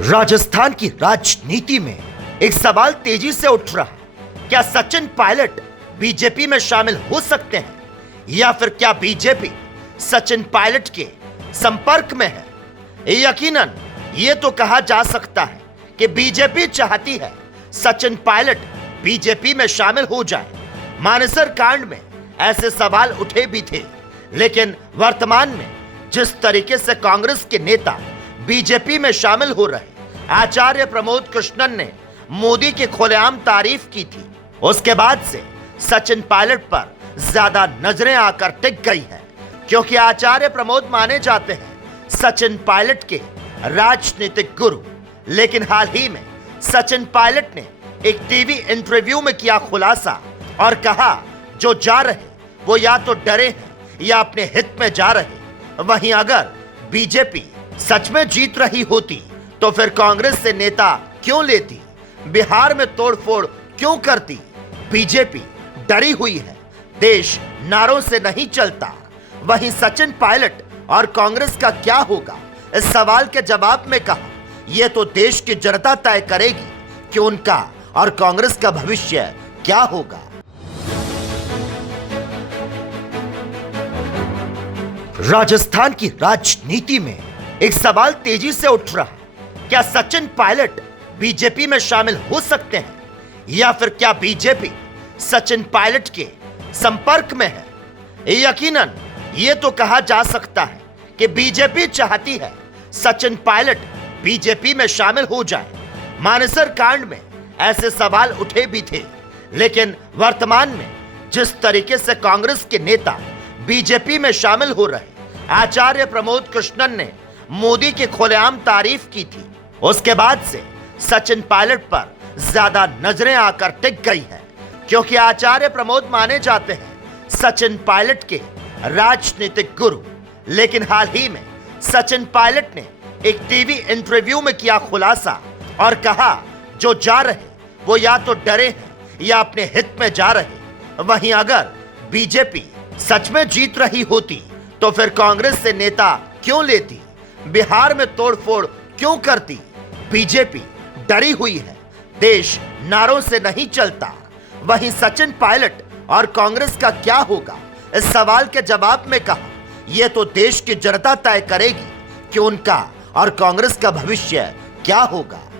राजस्थान की राजनीति में एक सवाल तेजी से उठ रहा है। क्या सचिन पायलट बीजेपी में शामिल हो सकते हैं या फिर क्या बीजेपी सचिन पायलट के संपर्क में है? यकीनन यह तो कहा जा सकता है कि बीजेपी चाहती है सचिन पायलट बीजेपी में शामिल हो जाए। मानेसर कांड में ऐसे सवाल उठे भी थे, लेकिन वर्तमान में जिस तरीके से कांग्रेस के नेता बीजेपी में शामिल हो रहे, आचार्य प्रमोद कृष्णन ने मोदी की खुलेआम तारीफ की थी, उसके बाद से सचिन पायलट पर ज्यादा नजरें आकर टिक गई है, क्योंकि आचार्य प्रमोद माने जाते हैं सचिन पायलट के राजनीतिक गुरु। लेकिन हाल ही में सचिन पायलट ने एक टीवी इंटरव्यू में किया खुलासा और कहा जो जा रहे वो या तो डरे हैं या अपने हित में जा रहे। वहीं अगर बीजेपी सच में जीत रही होती तो फिर कांग्रेस से नेता क्यों लेती, बिहार में तोड़फोड़ क्यों करती? बीजेपी डरी हुई है, देश नारों से नहीं चलता। वहीं सचिन पायलट और कांग्रेस का क्या होगा, इस सवाल के जवाब में कहा यह तो देश की जनता तय करेगी कि उनका और कांग्रेस का भविष्य क्या होगा। राजस्थान की राजनीति में एक सवाल तेजी से उठ रहा है। क्या सचिन पायलट बीजेपी में शामिल हो सकते हैं या फिर क्या बीजेपी सचिन पायलट के संपर्क में है? यकीनन यह तो कहा जा सकता है कि बीजेपी चाहती है सचिन पायलट बीजेपी में शामिल हो जाए। मानेसर कांड में ऐसे सवाल उठे भी थे, लेकिन वर्तमान में जिस तरीके से कांग्रेस के नेता बीजेपी में शामिल हो रहे, आचार्य प्रमोद कृष्णन ने मोदी की खुलेआम तारीफ की थी, उसके बाद से सचिन पायलट पर ज्यादा नजरें आकर टिक गई है, क्योंकि आचार्य प्रमोद माने जाते हैं सचिन पायलट के राजनीतिक गुरु। लेकिन हाल ही में सचिन पायलट ने एक टीवी इंटरव्यू में किया खुलासा और कहा जो जा रहे वो या तो डरे हैं या अपने हित में जा रहे। वहीं अगर बीजेपी सच में जीत रही होती तो फिर कांग्रेस से नेता क्यों लेती, बिहार में तोड़फोड़ क्यों करती? बीजेपी डरी हुई है, देश नारों से नहीं चलता। वहीं सचिन पायलट और कांग्रेस का क्या होगा, इस सवाल के जवाब में कहा यह तो देश की जनता तय करेगी कि उनका और कांग्रेस का भविष्य क्या होगा।